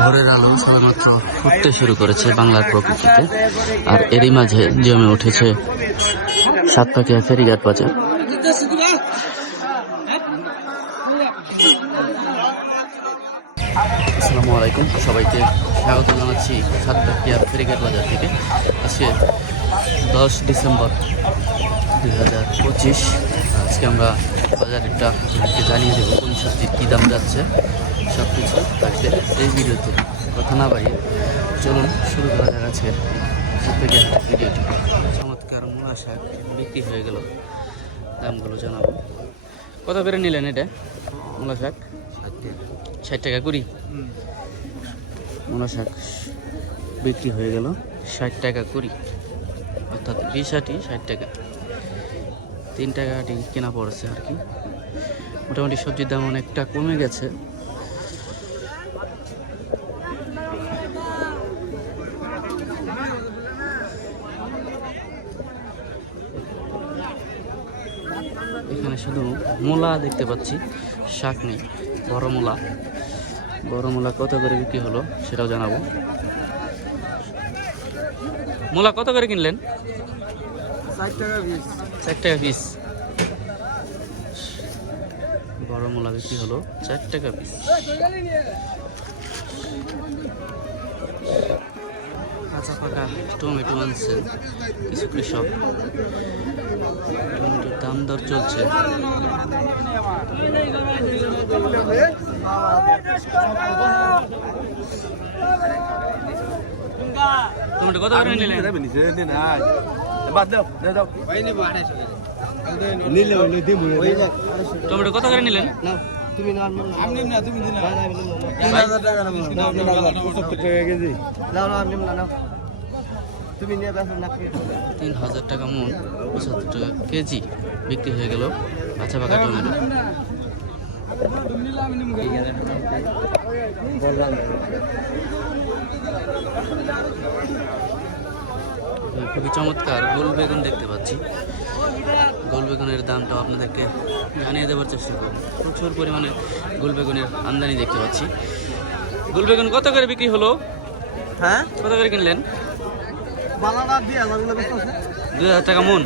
ভোরের আলো সবেমাত্র ফুটতে শুরু করেছে বাংলার প্রকৃতিতে। আর এরই মাঝে জমে উঠেছে সাতপাকিয়া ফেরিঘাট বাজার। আসসালামু আলাইকুম, সবাইকে স্বাগত জানাচ্ছি সাতপাকিয়া ফেরিঘাট বাজার থেকে। আজকে দশ ডিসেম্বর দুই হাজার পঁচিশ। আজকে আমরা বাজারেরটা জানিয়ে দেবো কোন সবজির কী দাম যাচ্ছে। সব কিছু থাকবে এই ভিডিওতে কথা না বাড়িয়ে চলুন শুরু করা যাক আজকে সাতপাকিয়া ভিডিওটি। চমৎকার মূলা শাক বিক্রি হয়ে গেল, দামগুলো জানাব। কত করে নিলেন এটা মূলা শাক ষাট টাকা কুড়ি। মূলা শাক বিক্রি হয়ে গেল ষাট টাকা কুড়ি। অর্থাৎ বিশ আটি ষাট টাকা। তিন টাকা আটি কেনা পড়েছে আর কি। মোটামুটি সবজির দাম অনেকটা কমে গেছে এখানে শুধু মূলা দেখতে পাচ্ছি শাক নেই বড় মূলা। বড় মূলা কত করে বিক্রি হলো সেটাও জানাব। মূলা কত করে কিনলেন? চার টাকা পিস বড় মূলা বিক্রি হলো চার টাকা পিস কাঁচা পাকা টমেটো আনছে কিছু কৃষক। দাম দর চলছে। টমেটো কত করে নিলেন টমেটো কত করে নিলেন? তুমি না আপনি না তুমি দিনা তিন হাজার টাকা নেবেন পঁচাত্তর টাকা কেজি। নাও না আপনি না নাও তুমি না তিন হাজার টাকা মন পঁচাত্তর টাকা কেজি বিক্রি হয়ে গেল আচ্ছা পাকা টমেটো। বললাম। খুবই চমৎকার গোল বেগুন দেখতে পাচ্ছি। গোল বেগুনের দামটাও আপনাদেরকে জানিয়ে দেওয়ার চেষ্টা করব। প্রচুর পরিমাণে গোল বেগুনের আমদানি দেখতে পাচ্ছি। গোল বেগুন কত করে বিক্রি হলো? হ্যাঁ? কত করে কিনলেন বালানা দিয়ে হাজারগুলো বেসন আছে দুই হাজার টাকা মন।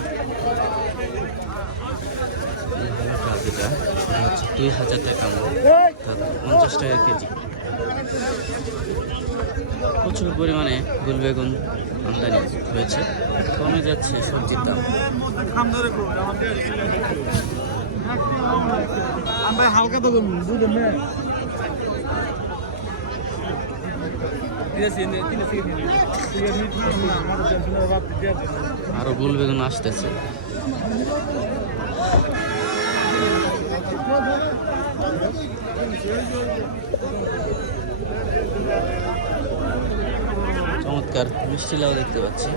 ভালোটা যেটা সেটা হচ্ছে দুই হাজার টাকা মন। পঞ্চাশ টাকা কেজি। প্রচুর পরিমাণে গুল বেগুন আমদানি হয়েছে। কমে যাচ্ছে সবজির দাম। হালকা তো না আরও বেগুন আসতেছে। চমৎকার মিষ্টি লাউ দেখতে পাচ্ছি।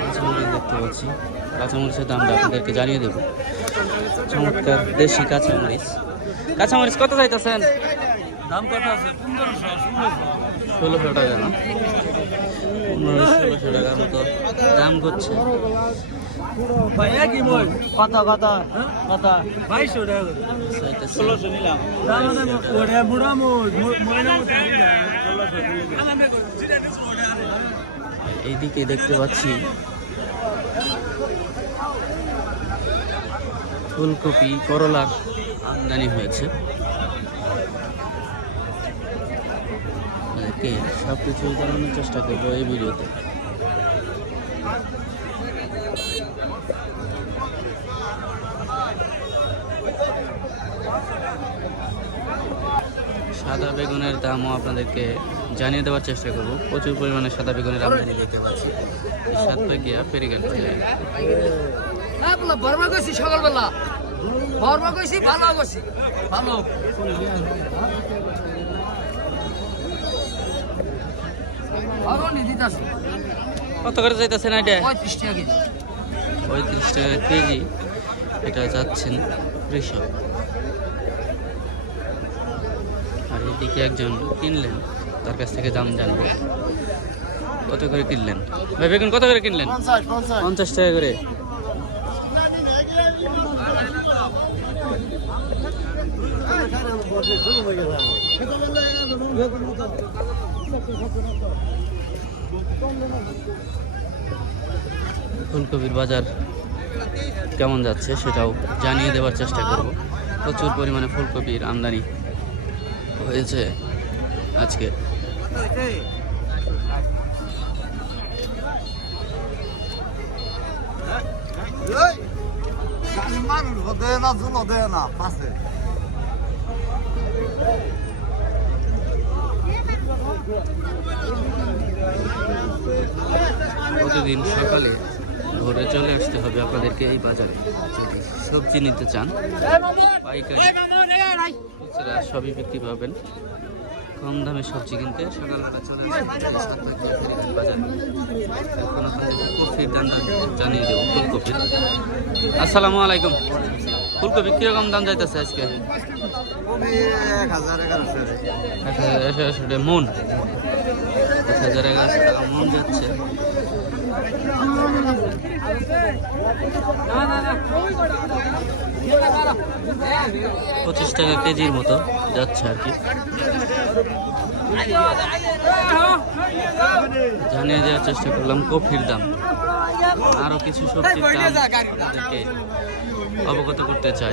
কাঁচামরিচ দেখতে পাচ্ছি। কাঁচামরিচের দামটা আপনাদেরকে জানিয়ে দেবো। চমৎকার দেশি কাঁচামরিচ। কাঁচামরিচ কত চাইতেছেন? দাম কত আছে? পনেরোশো ষোলোশো। টাকা না? পনেরো ষোলোশো টাকার মতো দাম করছে। ভাইয়া কি বল কত কত কত বাইশশো টাকা ষোলোশো নিলাম ওটা বুড়া মোট ময়না মতো এইদিকে দেখতে পাচ্ছি। ফুলকপি, করলার আমদানি হয়েছে। আপনাদেরকে সব কিছু জানানোর চেষ্টা করব এই ভিডিওতে। সাদা বেগুনের দামও আপনাদেরকে জানিয়ে দেওয়ার চেষ্টা করব। প্রচুর পরিমাণে সাদা বেগুনের আমদানি দেখতে পাচ্ছি। সাতপাকিয়া ফেরিঘাট বাজারে আপনার বর্মা করছি সকালবেলা। বর্মা করছি ভালো করছি ভালো। কত করে চাইতেছেন এটা? পঁয়ত্রিশ টাকা কেজি। পঁয়ত্রিশ টাকা কেজি। এটা যাচ্ছেন কৃষক। আর এদিকে একজন কিনলেন। তার কাছ থেকে দাম জানব। কত করে কিনলেন? ভাই, বেগুন কত করে কিনলেন? পঞ্চাশ টাকা করে। ফুলকপির বাজার কেমন যাচ্ছে সেটাও জানিয়ে দেওয়ার চেষ্টা করব। প্রচুর পরিমাণে ফুলকপির আমদানি হয়েছে আজকে। না জুলো দেয় না প্রতিদিন সকালে ভোরে চলে আসতে হবে আপনাদেরকে এই বাজারে। সবজি নিতে চান। পাইকারি। সবই বিক্রি পাবেন। কম দামে সবজি কিনতে সকালবেলা চলে কফির জানিয়ে দেবো আসসালামু আলাইকুম। ফুলকপি কীরকম দাম যাইতেছে আজকে? মন? এক হাজার এগারোশো টাকা মন যাচ্ছে। পঁচিশ টাকা কেজির মতো যাচ্ছে আর কি। জানিয়ে দেওয়ার চেষ্টা করলাম কফির দাম। আরও কিছু সবজির দাম আপনাদেরকে অবগত করতে চাই।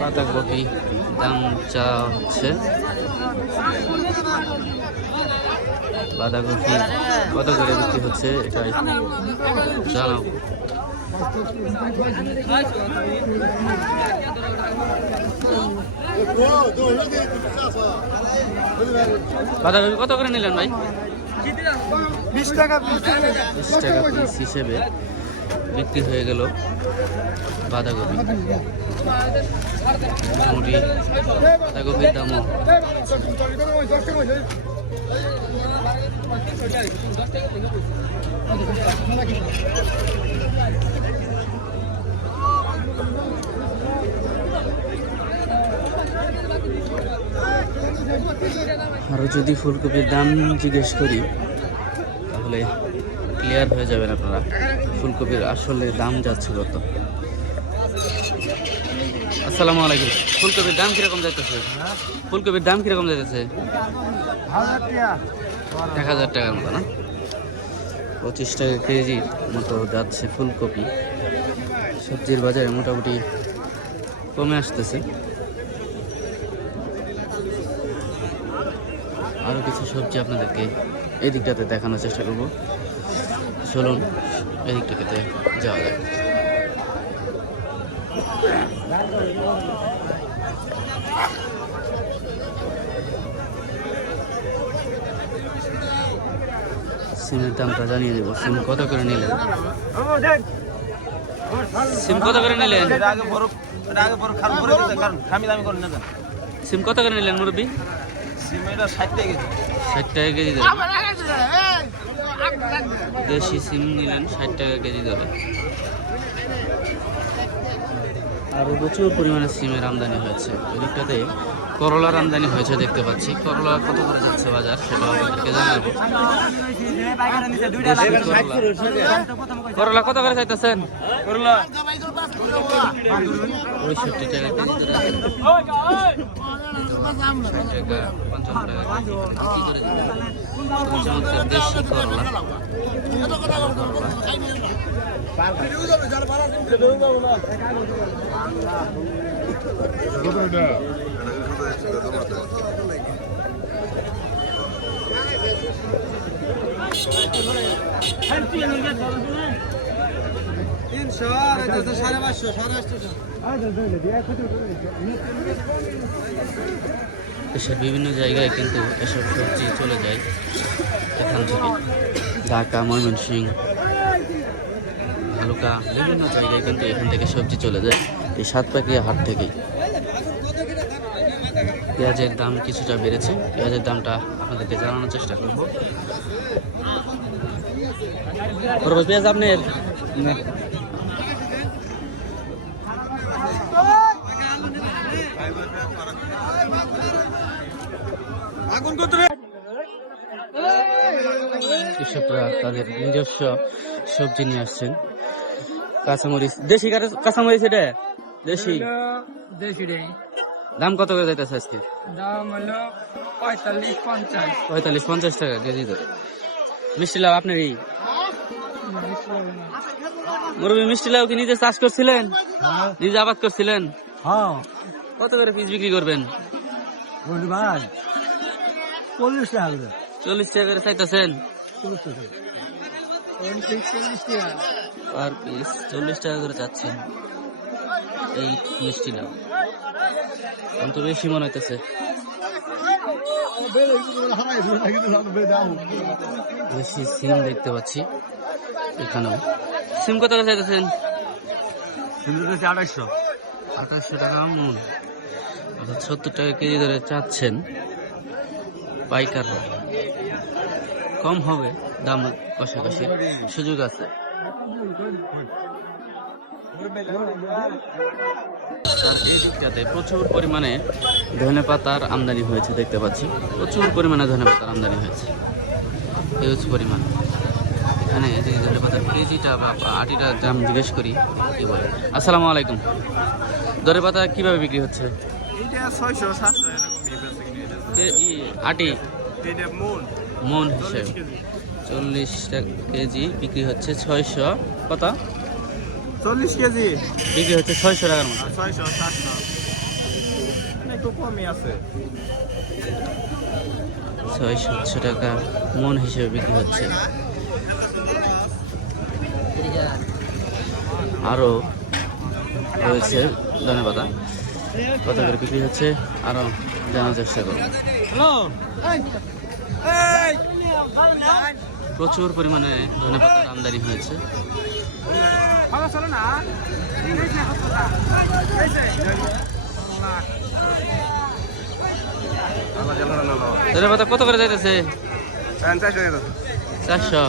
বাঁধাকপি, দাম চা হচ্ছে। বাঁধাকপি কত করে বিক্রি হচ্ছে? এটাই জানাব বাঁধাকপি কত করে নিলেন ভাই? টাকা টাকা। পিস হিসেবে বিক্রি হয়ে গেল বাঁধাকপি। মোটামুটি বাঁধাকপির দামও আরও যদি ফুলকপির দাম জিজ্ঞেস করি, তাহলে ক্লিয়ার হয়ে যাবেন আপনারা ফুলকপির আসলে দাম যাচ্ছে কত। আসসালামু আলাইকুম। ফুলকপির দাম কীরকম যাইতেছে? ফুলকপির দাম কীরকম যাইতেছে? এক হাজার টাকার মতো না? পঁচিশ টাকা কেজির মতো যাচ্ছে ফুলকপি। সবজির বাজারে মোটামুটি কমে আসতেছে। আরও কিছু সবজি আপনাদেরকে এই দিকটাতে দেখানোর চেষ্টা করব। চলুন এই দিকটাতে যাওয়া যায় সিমের দামটা জানিয়ে দেবো। সিম কত করে নিলেন? সিম কত করে নিলেন। সিম কত করে নিলেন মুরব্বী? ষাট টাকা কেজি। ষাট টাকা কেজি দেবে। দেশি সিম নিলেন ষাট টাকা কেজি ধরে আরও প্রচুর পরিমাণে সিমের আমদানি হয়েছে। এদিকটাতে করলার আমদানি হয়েছে দেখতে পাচ্ছি। করলা কত করে যাচ্ছে বাজার সেটা আপনাদেরকে জানাব। করলা। করলা কত করে চাইতেছেন? করলা। পঁয়ষট্টি টাকা টাকা পঞ্চান্ন টাকা কেজি। করে চমৎকার দেশি করলা। করলা তিনশো দেশের বিভিন্ন জায়গায় কিন্তু এসব সবজি চলে যায় এখান থেকে। ঢাকা ময়মনসিং ভালুকা বিভিন্ন জায়গায় কিন্তু এখান থেকে সবজি চলে যায় এই সাতপাকিয়া হাট থেকেই। পেঁয়াজের দাম কিছুটা বেড়েছে। পেঁয়াজের দামটা আপনাদেরকে জানানোর চেষ্টা করব। করব পেঁয়াজ আপনার? কৃষকরা তাদের নিজস্ব সবজি নিয়ে আসছেন। কাঁচামরিচ দেশি কাঁচা- কাঁচামরিচ এটা? দেশি? দেশি দাম কত করে যাইতেছে আজকে? দাম হলো পঁয়তাল্লিশ পঞ্চাশ। পঁয়তাল্লিশ পঞ্চাশ টাকা কেজি ধরে। মিষ্টি লাউ আপনারই মুরব্বী মিষ্টি লাউ কি নিজে চাষ করছিলেন? নিজে আবাদ করছিলেন? হ্যাঁ। কত করে পিস বিক্রি করবেন? ভাই। চল্লিশ টাকা করে। চল্লিশ টাকা করে চাইতেছেন? পার পিস চল্লিশ টাকা করে চাচ্ছেন। এই মিষ্টি এখন তো বেশি মনে হইতেছে। বেশি সিম দেখতে পাচ্ছি এখানেও। সিম কত করে চাইতেছেন? আড়াইশো আঠাশশো টাকা মন অর্থাৎ সত্তর টাকা কেজি ধরে চাচ্ছেন। পাইকাররা কম হবে, দাম কষাকষি সুযোগ আছে। আর এই দিকটাতে প্রচুর পরিমাণে ধনে পাতার আমদানি হয়েছে, দেখতে পাচ্ছি। প্রচুর পরিমাণে ধনে পাতার আমদানি হয়েছে। হিউজ পরিমাণ। এখানে যে ধনে পাতার কেজিটা বা আটিটা দাম জিজ্ঞেস করি, কি বলে? আসসালামু আলাইকুম। ধনে পাতা কীভাবে বিক্রি হচ্ছে? এটা ছয়শো, সাতশো আটি মন। মন হিসেবে। চল্লিশ কেজি। বিক্রি হচ্ছে ছয়শো। কত? চল্লিশ কেজি। বিক্রি হচ্ছে ছয়শো টাকার মতো। ছয়শো সাতশো। একটু কমই আছে। ছয় সাতশো টাকা মন হিসেবে বিক্রি হচ্ছে। আরও রয়েছে ধনে পাতা কত করে বিক্রি হচ্ছে? আরও জানার চেষ্টা করব প্রচুর পরিমাণে ধনে পাতার আমদানি হয়েছে। ধনে পাতা কত করে যাইতেছে? চারশো।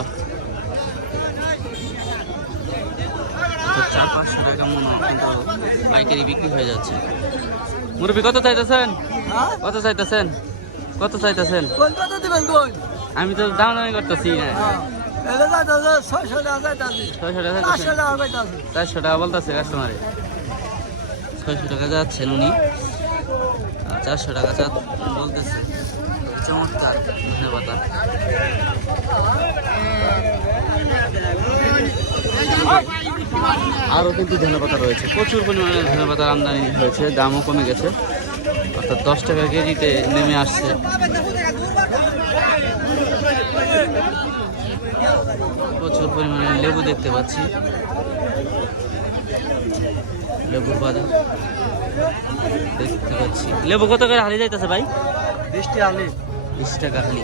চার পাঁচশো টাকা মনে কিন্তু পাইকারি বিক্রি হয়ে যাচ্ছে। মুরব্বী কত চাইতেছেন? কত চাইতেছেন? কত চাইতেছেন? কত কোন আমি তো দাম দামি করতেছি না চাইতেছেন? টাকা যাইতাছে চারশো টাকা বলতেছে কাস্টমারে ছয়শো টাকা যাচ্ছেন উনি। চারশো টাকা চা বলতেছে। চমৎকার ধন্যবাদ আরও কিন্তু ধনেপাতা রয়েছে। প্রচুর পরিমাণে ধনেপাতার আমদানি হয়েছে দামও কমে গেছে। অর্থাৎ দশ টাকা কেজিতে নেমে আসছে। প্রচুর পরিমাণে লেবু দেখতে পাচ্ছি। লেবুর বাজার দেখতে পাচ্ছি। লেবু কত করে হারিয়ে যাইতেছে ভাই? বৃষ্টি আলি বিশ টাকা হালি।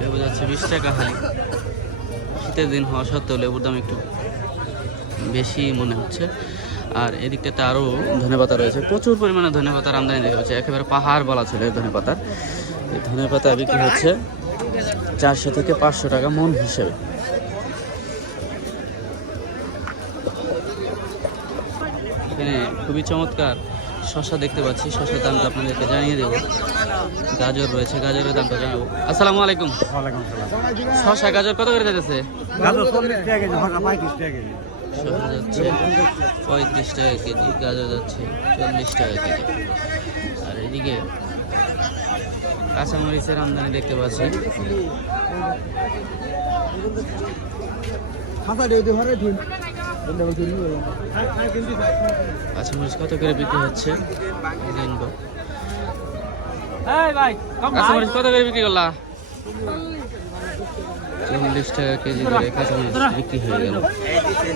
লেবু যাচ্ছে বিশ টাকা হালি। শীতের দিন হওয়া সত্ত্বেও লেবুর দাম একটু বেশি মনে হচ্ছে। আর এদিকটাতে আরও ধনেপাতা রয়েছে। প্রচুর পরিমাণে ধনেপাতার আমদানি দেখা যাচ্ছে। একেবারে পাহাড় বলা ছিল এই ধনেপাতার এই ধনেপাতা বিক্রি হচ্ছে চারশো থেকে পাঁচশো টাকা মন হিসেবে। এখানে খুবই চমৎকার শশা দেখতে পাচ্ছি। শশার দামটা আপনাদেরকে জানিয়ে দেবো। গাজর রয়েছে। গাজরের দামটা জানাব। আসসালামু আলাইকুম। শশা গাজর কত করে যাচ্ছে কেজি যাচ্ছে পঁয়ত্রিশ টাকা কেজি গাজর যাচ্ছে চল্লিশ টাকা কেজি। আর এদিকে কাঁচামরিচের আমদানি দেখতে পাচ্ছি। কাঁচামরিচ কত করে বিক্রি হচ্ছে? জানব কাঁচামরিচ কত করে বিক্রি করলা? চল্লিশ টাকা কেজি কাঁচামরিচ বিক্রি হয়ে গেল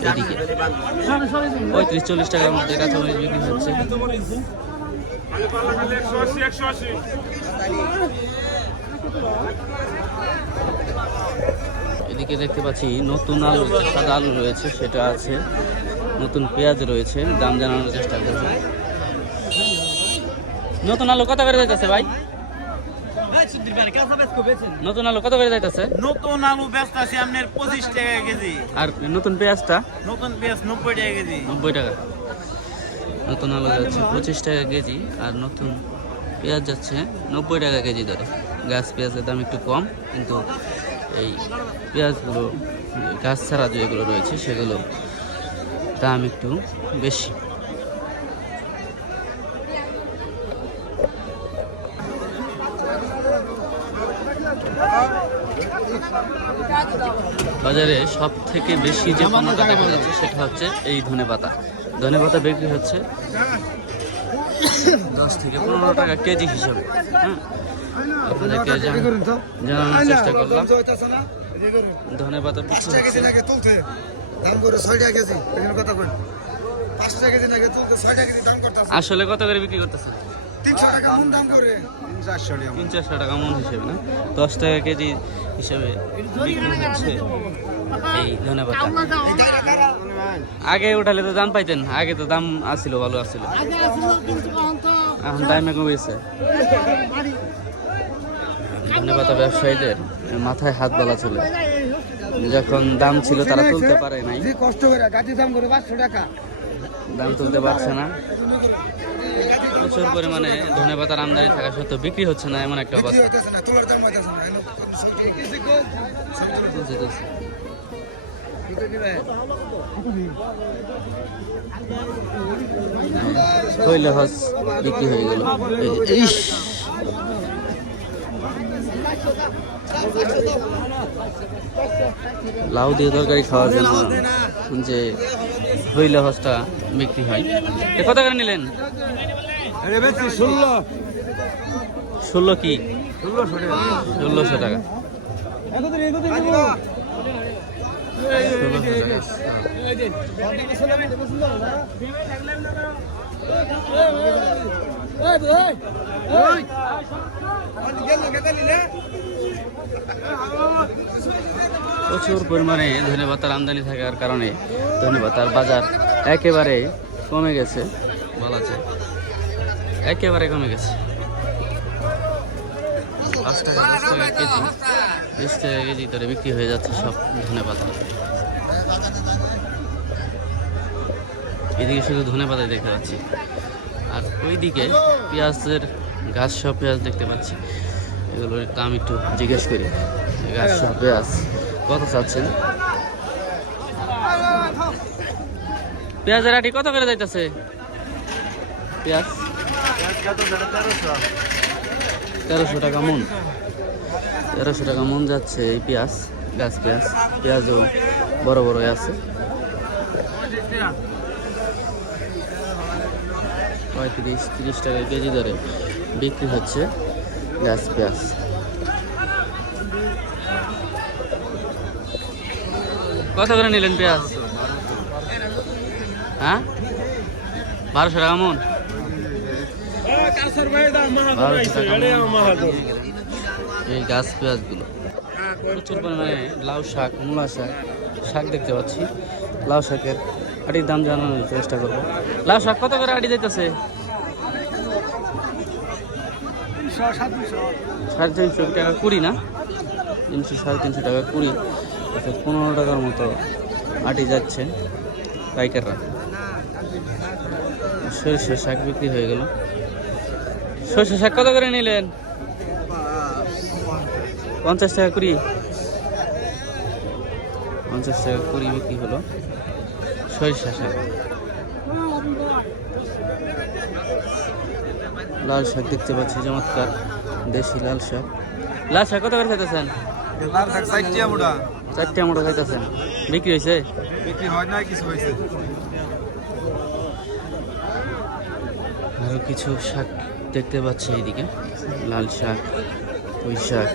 এদিকে। পঁয়ত্রিশ, চল্লিশ টাকার মধ্যে কাঁচামরিচ বিক্রি হচ্ছে। এদিকে দেখতে পাচ্ছি নতুন আলু, সাদা আলু রয়েছে, সেটা আছে। নতুন পেঁয়াজ রয়েছে, দাম জানানোর চেষ্টা করব নতুন আলু কত করে যাইতেছে ভাই? নতুন আলু কত করে যাইতেছে? নতুন আলু ব্যস্ত আছে আপনার পঁচিশ টাকা কেজি। আর নতুন পেঁয়াজটা? নতুন পেঁয়াজ নব্বই টাকা কেজি। নব্বই টাকা। নতুন আলু যাচ্ছে পঁচিশ টাকা কেজি আর নতুন পেঁয়াজ যাচ্ছে নব্বই টাকা কেজি দরে গাছ পেঁয়াজের দাম একটু কম কিন্তু এই পেঁয়াজগুলো গাছ ছাড়া যেগুলো রয়েছে সেগুলো দাম একটু বেশি। বাজারে সব থেকে বেশি যে পণ্যটা দেখা যাচ্ছে সেটা হচ্ছে এই ধনে পাতা। ধনে পাতা বিক্রি হচ্ছে দশ থেকে পনেরো টাকা কেজি হিসাবে হ্যাঁ? আপনাদেরকে জানানোর চেষ্টা করলাম। ধনে পাতা আসলে কত করে বিক্রি করতেছে তিনশো টাকা মন দাম করে। চারশো টাকা তিন চারশো টাকা মন হিসেবে না? দশ টাকা কেজি হিসেবে এই ধনে পাতা আগে উঠালে তো দাম পাইতেন আগে তো দাম আসছিল ভালো আসছিল এখন দামে কমেছে ধন্যবাদ ব্যবসায়ীদের মাথায় হাত বলা চলে। যখন দাম ছিল তারা তুলতে পারে নাই। কষ্ট করে দাম করে পাঁচশো টাকা। দাম তুলতে পারছে না। প্রচুর পরিমাণে ধনে পাতার আমদানি থাকা সত্ত্বেও বিক্রি হচ্ছে না এমন একটা অবস্থা। হইলে হস বিক্রি হয়ে গেল। লাউ দিয়ে তরকারি খাওয়ার জন্য যে হইলে হসটা বিক্রি হয়। কত করে নিলেন? ষোলো। ষোলো কি? ষোলোশো টাকা। প্রচুর পরিমাণে ধনে পাতার আমদানি থাকার কারণে। ধনে পাতার বাজার একেবারে কমে গেছে। বলা যায় একেবারে কমে গেছে। কেজি। কেজি ধরে বিক্রি হয়ে যাচ্ছে সব ধনে পাতা। এদিকে শুধু ধনে পাতাই দেখতে পাচ্ছি আর ওইদিকে পেঁয়াজের গাছ সব পেঁয়াজ দেখতে পাচ্ছি। এগুলোর দাম একটু জিজ্ঞেস করি। গাছ সব পেঁয়াজ কত চাচ্ছেন? পেঁয়াজের আটি কত করে যাইতেছে? পেঁয়াজ তেরোশো টাকা মন। তেরোশো টাকা মন যাচ্ছে এই পেঁয়াজ, গাছ পেঁয়াজ। পেঁয়াজও বড় বড় আছে। পঁয়ত্রিশ, তিরিশ টাকা কেজি দরে বিক্রি হচ্ছে গাছ পেঁয়াজ। কত করে নিলেন পেঁয়াজ? হ্যাঁ? বারোশো টাকা মন। এই গাছ পেঁয়াজগুলো। প্রচুর পরিমাণে লাউ শাক, মূলা শাক শাক দেখতে পাচ্ছি। লাউ শাকের আটির দাম জানানোর চেষ্টা করব। লাউ শাক কত করে আটি দিতেছে সাড়ে তিনশো টাকা কুড়ি না? তিনশো, সাড়ে তিনশো টাকা কুড়ি। অর্থাৎ পনেরো টাকার মতো আটি যাচ্ছে পাইকাররা। সরিষার শাক বিক্রি হয়ে গেল। সরিষার শাক কত করে নিলেন? পঞ্চাশ টাকা কুড়ি। পঞ্চাশ টাকা কুড়ি বিক্রি হলো সরিষা শাক। লাল শাক দেখতে পাচ্ছি চমৎকার। দেশি লাল শাক। লাল শাক কত করে খাইতেছেন? চারটে মোটা। খাইতেছেন। বিক্রি হয়েছে? বিক্রি হয় না কিছু হয়েছে। আরও কিছু শাক দেখতে পাচ্ছি এইদিকে। লাল শাক, পুঁই শাক।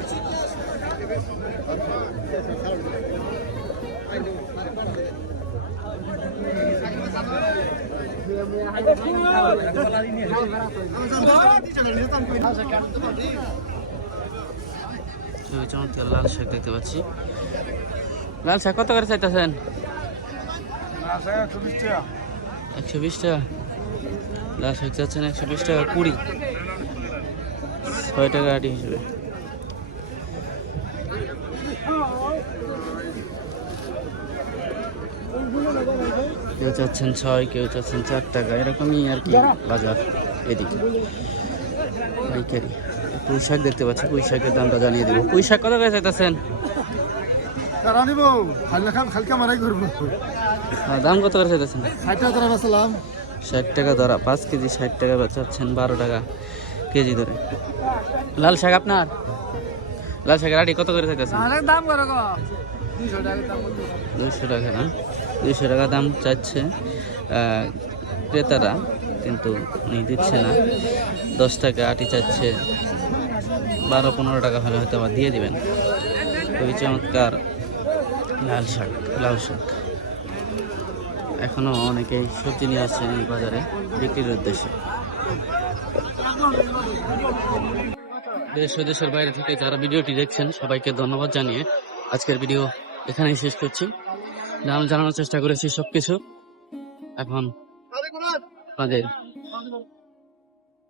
লাল শাক দেখতে পাচ্ছি। লাল শাক কত করে চাইতেছেন? একশো বিশ টাকা। লাল শাক চাচ্ছেন একশো বিশ টাকা কুড়ি। ছয় টাকা আটি হিসেবে। কেউ চাচ্ছেন ছয় কেউ চাচ্ছেন চার টাকা। এরকমই আর কি বাজার এদিকে। পাইকারি। পুঁই শাক দেখতে পাচ্ছি পুঁই শাকের দামটা জানিয়ে দেবো। পুঁই শাক কত করে চাইতেছেন? হ্যাঁ, দাম কত করে চাইতেছেন? ষাট টাকা ধরা পাঁচ কেজি ষাট টাকা বেচাচ্ছেন বারো টাকা। কেজি ধরে। লাল শাক আপনার? লাল শাকের আটি কত করে চাইতেছেন দাম করো গো। দুইশো টাকা দাম করতে দুইশো টাকা না দুইশো টাকা দাম চাচ্ছে ক্রেতারা কিন্তু উনি দিচ্ছে না। দশ টাকা আটি চাচ্ছে। বারো পনেরো টাকা হলে হয়তো আবার দিয়ে দিবেন। খুবই চমৎকার লাল শাক লাল শাক। এখনও অনেকেই সবজি নিয়ে আসছেন এই বাজারে বিক্রির উদ্দেশ্যে। দেশ ও দেশের বাইরে থেকে যারা ভিডিওটি দেখছেন, সবাইকে ধন্যবাদ জানিয়ে আজকের ভিডিও এখানেই শেষ করছি। নাম জানানোর চেষ্টা করেছি সবকিছু। এখন আমাদের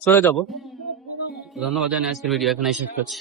চলে যাব। ধন্যবাদ জানিয়ে আজকের ভিডিও এখানেই শেষ করছি।